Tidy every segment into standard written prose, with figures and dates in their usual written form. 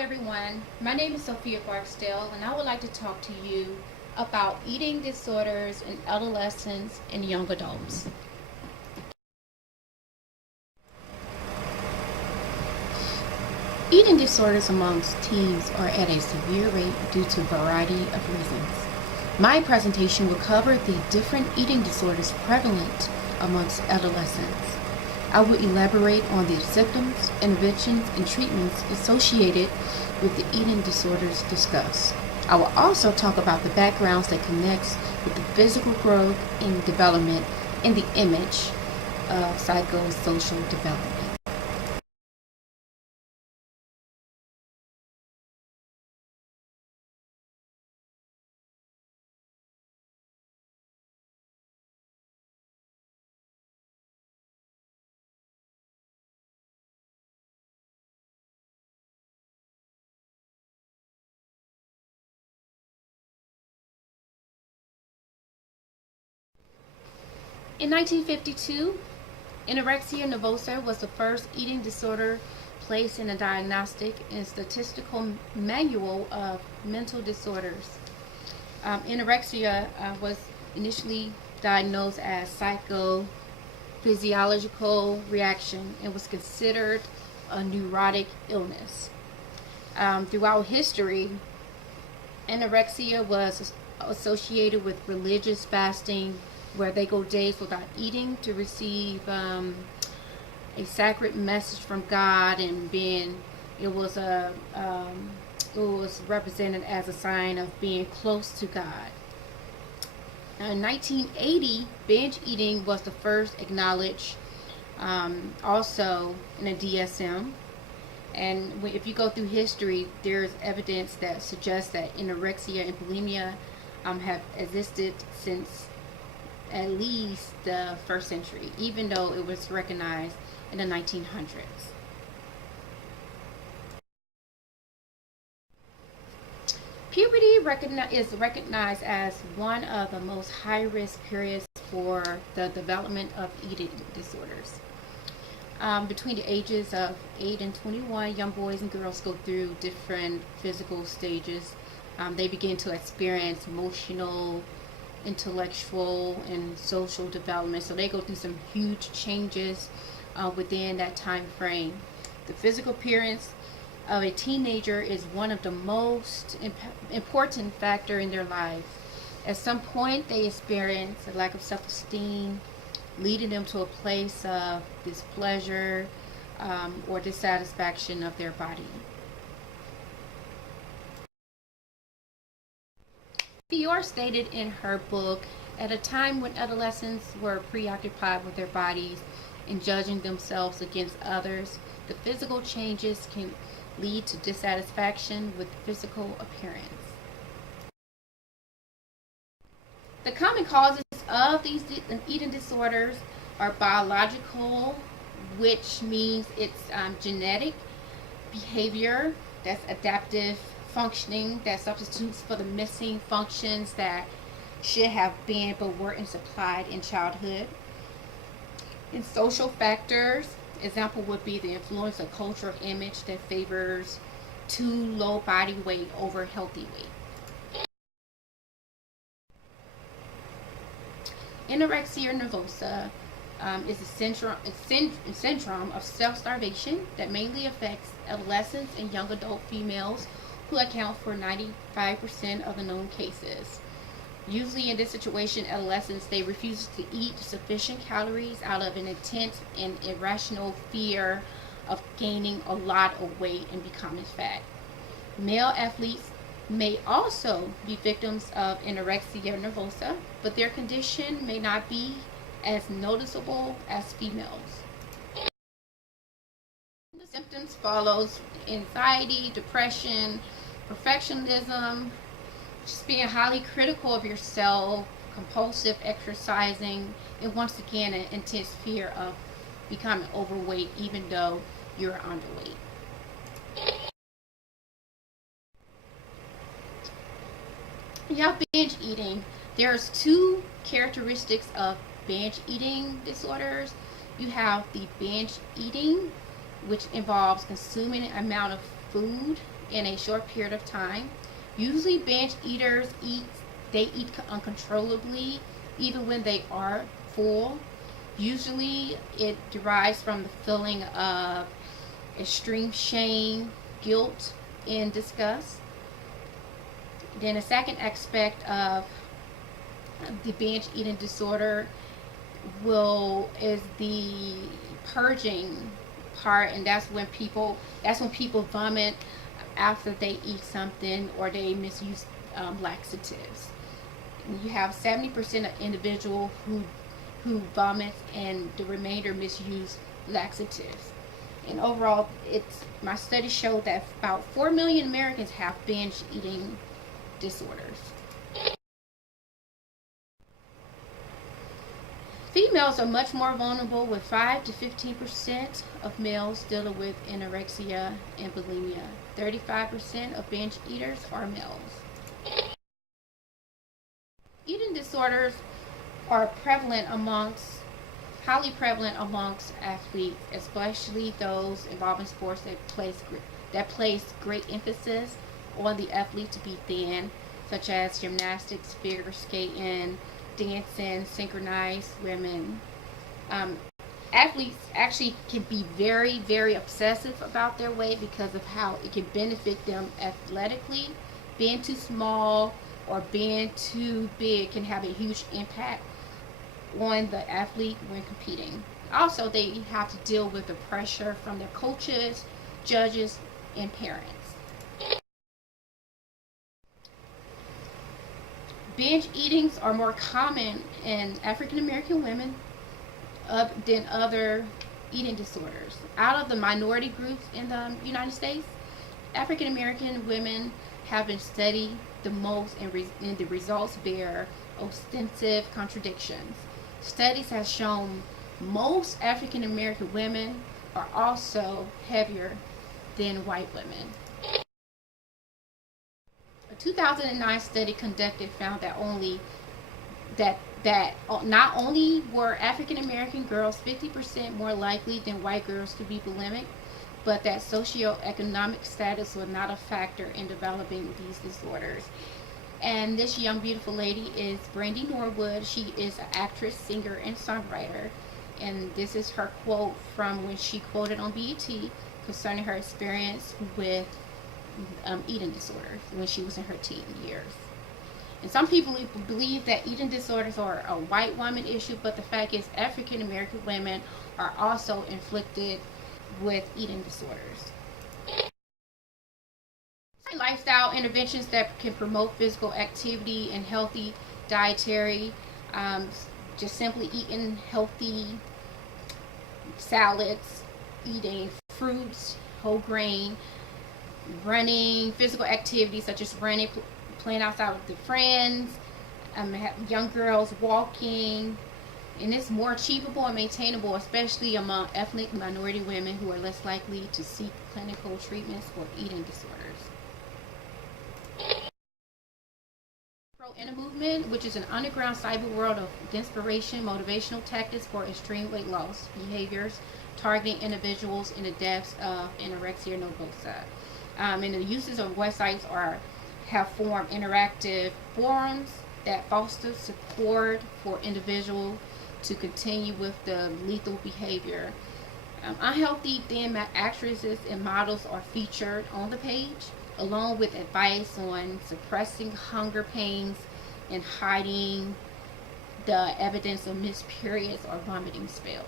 everyone, my name is Sophia Barksdale and I would like to talk to you about eating disorders in adolescents and young adults. Eating disorders amongst teens are at a severe rate due to a variety of reasons. My presentation will cover the different eating disorders prevalent amongst adolescents. I will elaborate on the symptoms, interventions, and treatments associated with the eating disorders discussed. I will also talk about the backgrounds that connects with the physical growth and development and the image of psychosocial development. In 1952, anorexia nervosa was the first eating disorder placed in a diagnostic and statistical manual of mental disorders. Anorexia was initially diagnosed as psychophysiological reaction and was considered a neurotic illness. Throughout history, anorexia was associated with religious fasting, where they go days without eating to receive a sacred message from God, and being it was represented as a sign of being close to God. In 1980, binge eating was the first acknowledged, also in the DSM. And if you go through history, there's evidence that suggests that anorexia and bulimia have existed since at least the first century, even though it was recognized in the 1900s. Puberty is recognized as one of the most high-risk periods for the development of eating disorders. Between the ages of 8 and 21, young boys and girls go through different physical stages. They begin to experience emotional, intellectual, and social development. So they go through some huge changes within that time frame. The physical appearance of a teenager is one of the most important factor in their life. At some point, they experience a lack of self-esteem, leading them to a place of displeasure or dissatisfaction of their body. Fior stated in her book, at a time when adolescents were preoccupied with their bodies and judging themselves against others, the physical changes can lead to dissatisfaction with physical appearance. The common causes of these eating disorders are biological, which means it's genetic; behavior, that's adaptive functioning, that substitutes for the missing functions that should have been but weren't supplied in childhood; and social factors. Example would be the influence of cultural image that favors too low body weight over healthy weight. Anorexia nervosa is a syndrome of self-starvation that mainly affects adolescents and young adult females, who account for 95% of the known cases. Usually in this situation, adolescents, they refuse to eat sufficient calories out of an intense and irrational fear of gaining a lot of weight and becoming fat. Male athletes may also be victims of anorexia nervosa, but their condition may not be as noticeable as females. The symptoms follows anxiety, depression, perfectionism, just being highly critical of yourself, compulsive exercising, and once again an intense fear of becoming overweight even though you're underweight. Yeah, binge eating. There's two characteristics of binge eating disorders. You have the binge eating, which involves consuming an amount of food in a short period of time. Usually binge eaters eat uncontrollably even when they are full. Usually it derives from the feeling of extreme shame, guilt, and disgust. Then a second aspect of the binge eating disorder will is the purging part, and that's when people vomit after they eat something or they misuse laxatives. And you have 70% of individuals who vomit and the remainder misuse laxatives. And overall, my study showed that about 4 million Americans have binge eating disorders. Females are much more vulnerable, with 5 to 15% of males dealing with anorexia and bulimia. 35% of binge eaters are males. Eating disorders are highly prevalent amongst athletes, especially those involved in sports that place great emphasis on the athlete to be thin, such as gymnastics, figure skating, dancing, synchronized swimming. Athletes actually can be very, very obsessive about their weight because of how it can benefit them athletically. Being too small or being too big can have a huge impact on the athlete when competing. Also, they have to deal with the pressure from their coaches, judges, and parents. Binge eatings are more common in African American women than other eating disorders. Out of the minority groups in the United States, African American women have been studied the most, and the results bear extensive contradictions. Studies have shown most African American women are also heavier than white women. A 2009 study conducted found that not only were African American girls 50% more likely than white girls to be bulimic, but that socioeconomic status was not a factor in developing these disorders. And this young beautiful lady is Brandy Norwood. She is an actress, singer, and songwriter. And this is her quote from when she quoted on BET concerning her experience with eating disorders when she was in her teen years. And some people believe that eating disorders are a white woman issue, but the fact is African American women are also inflicted with eating disorders. Lifestyle interventions that can promote physical activity and healthy dietary, just simply eating healthy salads, eating fruits, whole grain, running, physical activities such as running, playing outside with their friends, young girls walking, and it's more achievable and maintainable, especially among ethnic minority women who are less likely to seek clinical treatments for eating disorders. Pro-Inner movement, which is an underground cyber world of inspiration, motivational tactics for extreme weight loss behaviors, targeting individuals in the depths of anorexia nervosa. And the uses of websites have formed interactive forums that foster support for individuals to continue with the lethal behavior. Unhealthy thin actresses and models are featured on the page, along with advice on suppressing hunger pains and hiding the evidence of missed periods or vomiting spells.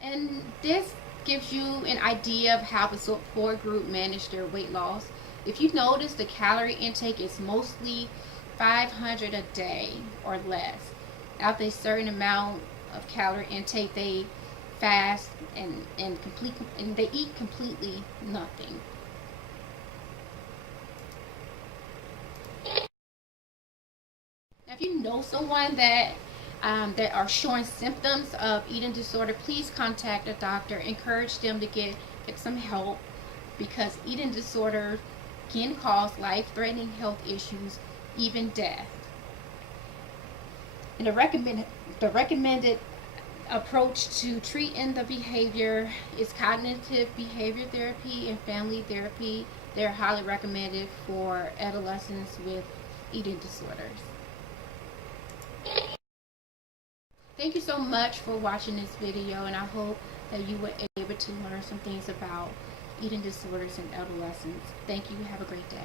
And this gives you an idea of how the support group manage their weight loss. If you notice, the calorie intake is mostly 500 a day or less. After a certain amount of calorie intake, they fast and they eat completely nothing. Now, if you know someone that are showing symptoms of eating disorder, please contact a doctor. Encourage them to get some help, because eating disorder can cause life-threatening health issues, even death. And the recommended approach to treating the behavior is cognitive behavior therapy and family therapy. They're highly recommended for adolescents with eating disorders. Thank you so much for watching this video, and I hope that you were able to learn some things about eating disorders in adolescents. Thank you. Have a great day.